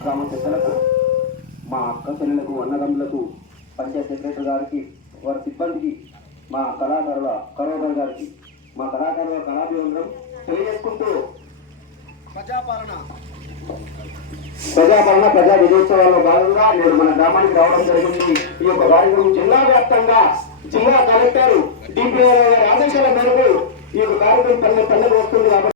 గ్రామ పెద్దలకు, మా అక్క చెల్లెలకు, అన్నదమ్ములకు, పంచాయత్ సెక్రటరీ గారికి, వారి సిబ్బందికి, మా కళాకారుల కరోగర్ గారికి, మా కళాకారుల కళాభివందనం తెలియజేసుకుంటూ ప్రజాపాలన ప్రజా విజయోత్సవాల్లో భాగంగా నేను మన గ్రామానికి రావడం జరిగింది. ఈ యొక్క కార్యక్రమం జిల్లా వ్యాప్తంగా జిల్లా కలెక్టర్ డిపిఓ గారి ఆదేశాల మేరకు ఈ యొక్క కార్యక్రమం పల్లె